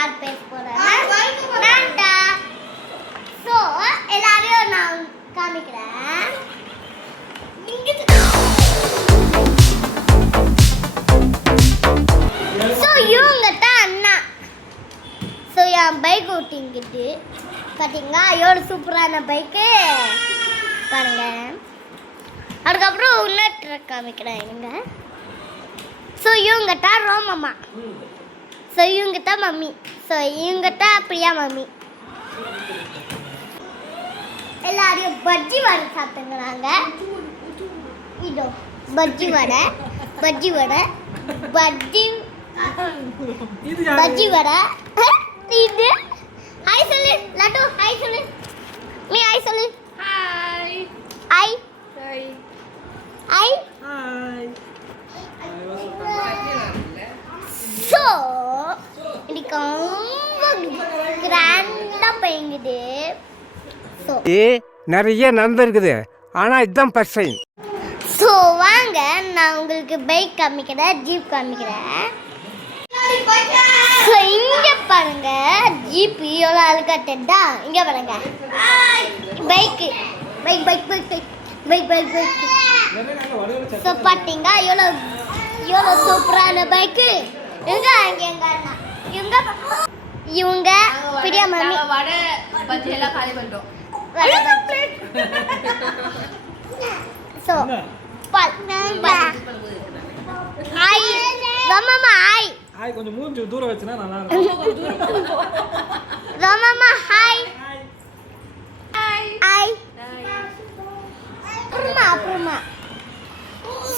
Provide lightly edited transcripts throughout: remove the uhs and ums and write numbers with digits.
யார் பேச போறாங்க? ஸோ எல்லாரையும் நான் காமிக்கிறேன். ஸோ இவங்க தான் அண்ணா. ஸோ என் பைக் ஓட்டிங்கிட்டு பார்த்தீங்களா, எவ்வளோ சூப்பரான பைக்கு பாருங்க. அதுக்கப்புறம் இன்னொரு ட்ரக் காமிக்கிறேன் இவங்க. ஸோ இவங்க தான் ரோமம்மா. ஸோ இவங்க தான் மம்மி. ஸோ இவங்க தான் பிரியா மம்மி. எல்லாரையும் பஜ்ஜி வடை சாப்பிட்டுங்கிறாங்க. இதோ பஜ்ஜி வடை, பஜ்ஜி வடை, பஜ்ஜி பஜ்ஜி வடை. இது ஹாய் சொல்லு லட்டு, ஹாய் சொல்லு. மீ ஹாய் சொல்லு. Hi hi hi hi hi. So இன்னைக்கு ரொம்ப கிராண்டாக போயிங்குது. ஸோ நிறைய நடந்துருக்குது, ஆனால் இதுதான் ஃபர்ஸ்ட் டைம். ஸோ வாங்க நான் உங்களுக்கு பைக் காமிக்கிறேன், ஜீப் காமிக்கிறேன். ஸோ இங்கே பாருங்க ஜீப் எவ்வளோ அழுக்காட்டா. இங்கே பாருங்க bike, bike bike bike bike bike bike bike. So பார்த்தீங்க எவ்வளோ எவ்வளோ சூப்பரான பைக்கு. எங்க அங்கே எங்க அண்ணா இவங்க பிரியா மம்மி வடை பஜ்ஜி எல்லாம் காலி பண்ணிட்டோம். So hi Ramamma, hi hi. கொஞ்சம் மூஞ்சி தூரம் வச்சுனா நல்லா இருக்கும். Ramamma hi hi. அப்புறமா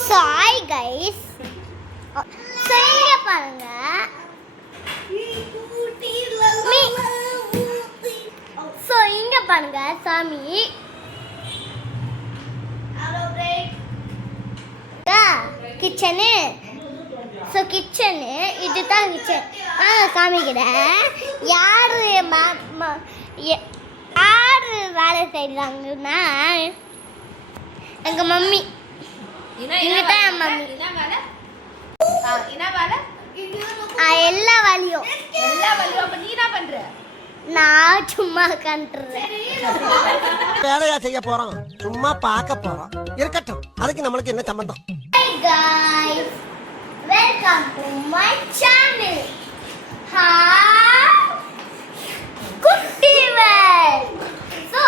ஸோ ஹாய் கைஸ். ஸோ இங்கே பாருங்க ஸோ இங்கே பாருங்க சாமி. கிச்சனு. ஸோ கிச்சனு இதுதான் கிச்சன். காமிக்கிறேன். யார் யார் வேலை செய்கிறாங்கன்னா எங்கள் மம்மி. இங்கே தான் என் மம்மி. எல்லா வேலையும் அப்ப நீ என்ன பண்ற? நான் சும்மா உட்காந்துறேன். வேலையா செய்ய போறோம், சும்மா பார்க்க போறோம். இருக்கட்டும், அதுக்கு நம்மளுக்கு என்ன சம்பந்தம்? Hey guys, welcome to my channel. குட்டி வேல். ஸோ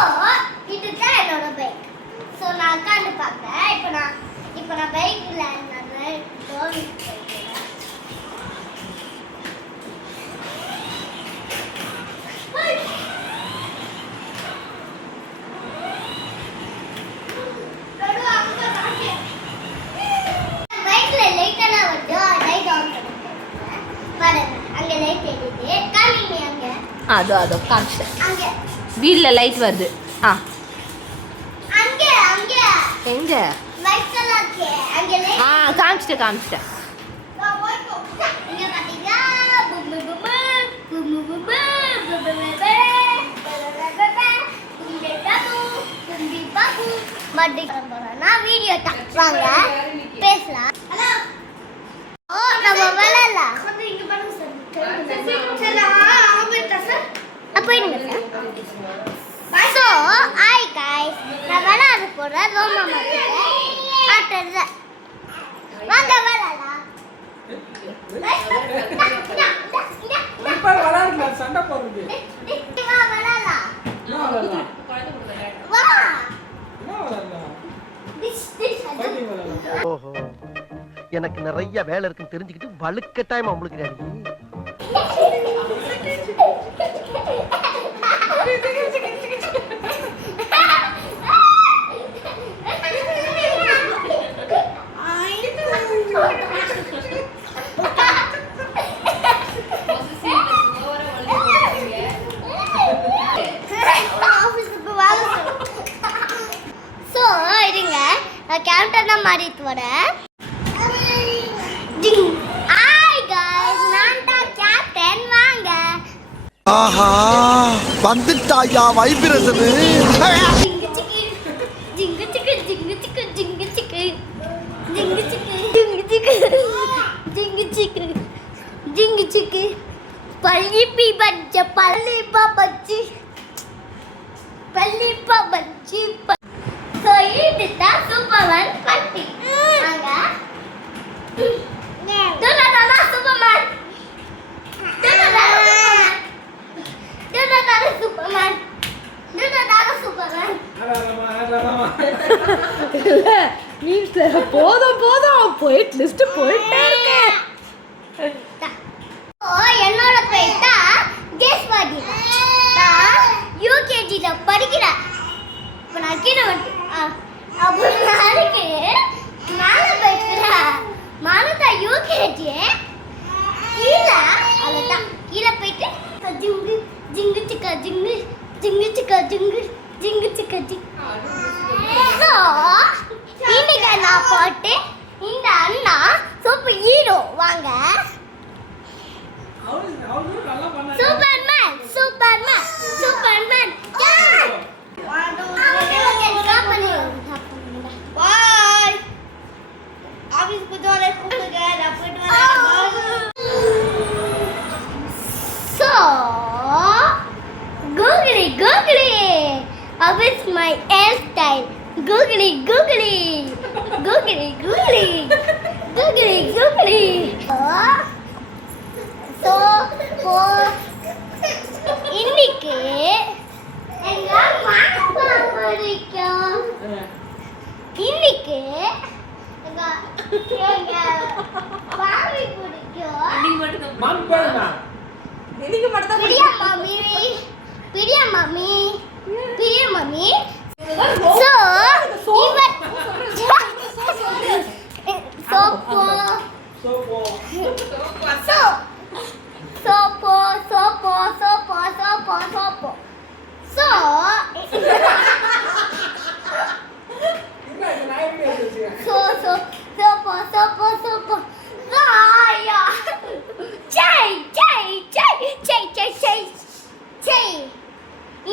இதுதான் என்னோட பைக். ஸோ நான் உட்காந்து பார்த்தேன். இப்போ நான் பைக்கில் அதோ அதோ காமிச்சிட்டேன். வீல்ல லைட் வருது. எங்க? காமிச்சிட்டேன். நான் வீடியோ வாங்க பேசலாம். நம்ம விளையாடலாம். ஸோ ஹாய் காய்ஸ், நான் விளையாட போகிறேன். ரோமம்மா ஆட்டுறேன். வாங்க விளையாடலாம். சண்டை போடுறது வா. ஓஹோ, எனக்கு நிறைய வேலை இருக்குன்னு தெரிஞ்சுக்கிட்டு வலுக்கட்டாயமா உங்களுக்கு கேப்டனா மாறிட்டு வரேன். ஹாய் गाइस, நான் தான் கேப்டன். வாங்க. ஆஹா, வந்துட்டாயா வைப்ரேஷன். ஜிங்கு சிக்கு ஜிங்கு சிக்கு ஜிங்கு சிக்கு ஜிங்கு சிக்கு ஜிங்கு சிக்கு ஜிங்கு சிக்கு ஜிங்கு சிக்கு ஜிங்கு சிக்கு பைய இப்பி பச்சை பள்ளிப்பா பச்சி பள்ளிப்பா பச்சி ஸோ இதுதான் சூப்பர்மேன் பட்டி வாங்க துணதானா சூப்பர்மேன் துணதானா சூப்பர்மேன் போதும் போதும் போயிட்டு லிஸ்ட் போயிட்டே இருக்கு. என்னோட பேர் தான் ஜெஸ்வாதி. நான் யூகேஜில படிக்கிறேன். இப்போ நான் கீழே வந்து அப்போ நாளைக்கு மேலே போயிட்டுறேன். மாலத்தா யூகேஜி கீழே அவ்வளோதான். கீழே போயிட்டு ஜிங்கு ஜிங்கு சிக்கா ஜிங்கு ஜிங்கு சிக்கா ஜிங்கு ஜிங்கு சிக்கா ஜிங்கு. ஸோ இன்னைக்கு நான் போட்டு இந்த அண்ணா சூப்பர் ஹீரோ வாங்க. சூப்பர்மேன் சூப்பர்மேன் சூப்பர்மேன் பாய். ஆபீஸ் போயிட்டு வரேன். கூப்பிடுங்க. நான் போயிட்டு வரேன். So googly googly, how is my hairstyle? Googly googly, googly googly, googly googly. So இன்னைக்கு எங்க மாமா பிடிக்கும். இன்னைக்கு எங்க பாவி பிடிக்கும். பிரியா மாமி பிரியா மாமி பிரியா மாமி. ஸோ இவன் சோப்போ சோப்போ சோப்போ சோப்போ சோப்போ சோப்போ சோப்போ. ஸோ சோ சோ சோப்போ சோப்போ சோப்போ. ஐயா ஜெய் ஜெய் ஜெய் ஜெய் ஜெய் ஜெய் ஜெய்.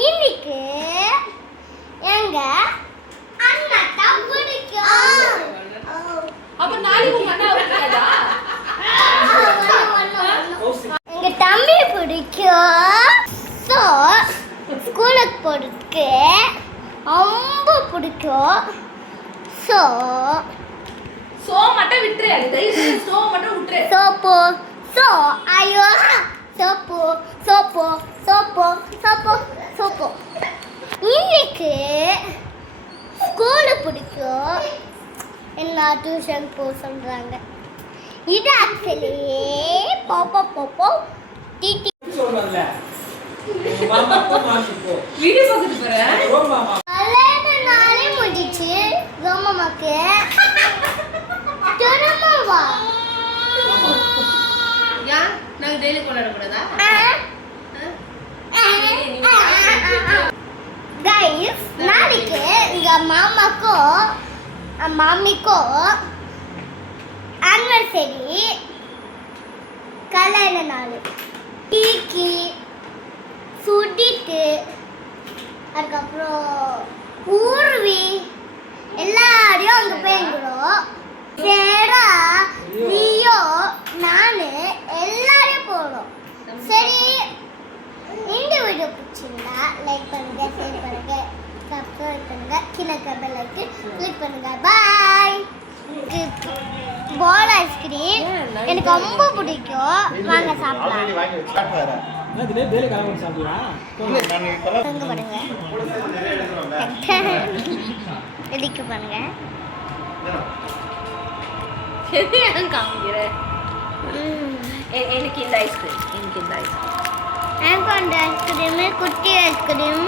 இன்னைக்கு எங்க அண்ணா தான் பிடிக்கும். அப்ப நாளைக்கு உங்க அண்ணா வரலையா? எங்க தம்பி பிடிக்கும். ஸோ ஸ்கூலுக்கு போறதுக்கு ரொம்ப பிடிக்கும். ஸோ சோ மட்டும் விட்டுரு. தயவு சோ மட்டும் விட்டுரு. சோப்பு சோ ஐயோ soap soap soap soap soap. இன்னைக்கு ஸ்கூலு பிடிக்கும். எல்லா டியூஷன் போக சொல்கிறாங்க. இது ஆக்சுவலி போப்போ போப்போ டிடி வீடியோ பார்த்துட்டு போறேன். கல்யாண நாளே முடிஞ்சிச்சு. ரோமம்மாக்கு திரும்பவா ஏன் நாங்க டெய்லி கொண்டாட கூடாதா? கைஸ் நாளைக்கு எங்க மாமாக்கும் மாமிக்கும் ஆனிவர்சரி. கல்யாண நாள் டீக்கி சுட்டிட்டு அதுக்கப்புறம் ஊர்வி எல்லாரையும் அங்கே போயிருக்கிறோம். சேரா நீயோ நான் எல்லாரையும் போகிறோம். சரி இந்த வீடியோ பிடிச்சிருந்தா லைக் பண்ணுங்க, ஷேர் பண்ணுங்க, சப்ஸ்கிரைப் பண்ணுங்க, கீழே பெல் ஐக்கன் கிளிக் பண்ணுங்க. பாய். பால் ஐஸ்கிரீம் எனக்கு ரொம்ப பிடிக்கும். வாங்க சாப்பிடலாம். பண்ணுங்க எதுக்கு பண்ணுங்க காமிக்கிறேன். எனக்கு இந்த ஐஸ்கிரீம் எனக்கு இந்த ஐஸ்கிரீம் எனக்கு அந்த ஐஸ்கிரீமு குட்டி ஐஸ்கிரீம்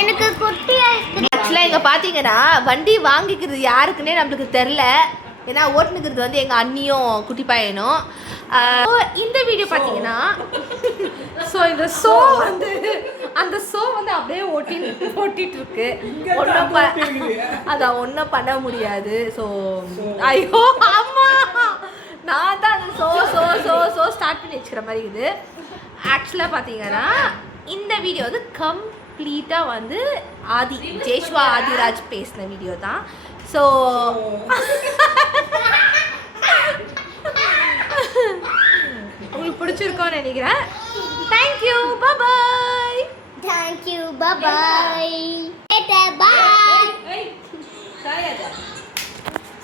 எனக்கு குட்டி ஐஸ்கிரீம். ஆக்சுவலாக இங்கே பார்த்தீங்கன்னா வண்டி வாங்கிக்கிறது யாருக்குன்னே நம்மளுக்கு தெரில. ஏன்னா ஓட்டுனுக்கிறது வந்து எங்கள் அண்ணியும் குட்டி பையனும். இந்த வீடியோ பார்த்தீங்கன்னா ஸோ இந்த ஷோ வந்து அந்த ஷோ வந்து அப்படியே ஓட்டிட்டு இருக்கு. அதான் ஒன்றும் பண்ண முடியாது. ஸோ ஐயோ அம்மா நான் தான் அந்த ஷோ ஸ்டார்ட் பண்ணி வச்சுக்கிற மாதிரி இருக்குது. ஆக்சுவலாக பார்த்தீங்கன்னா இந்த வீடியோ வந்து கம்ப்ளீட்டாக வந்து ஜெய்ஷ்வா ஆதிராஜ் பேசின வீடியோ தான். ஸோ உங்களுக்கு பிடிச்சிருக்கோன்னு நினைக்கிறேன். தேங்க்யூ, பாய். தேங்க்யூ, பாய். பாய்.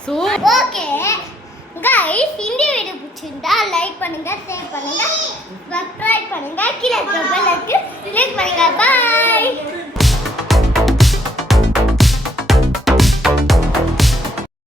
ஸோ ஓகே கைஸ், இந்த வீடியோ பிடிச்சிருந்தா லைக் பண்ணுங்க, ஷேர் பண்ணுங்க, சப்ஸ்கிரைப் பண்ணுங்க, கீழே இருக்க பெல் ஐகானை கிளிக் பண்ணுங்க. பாய்.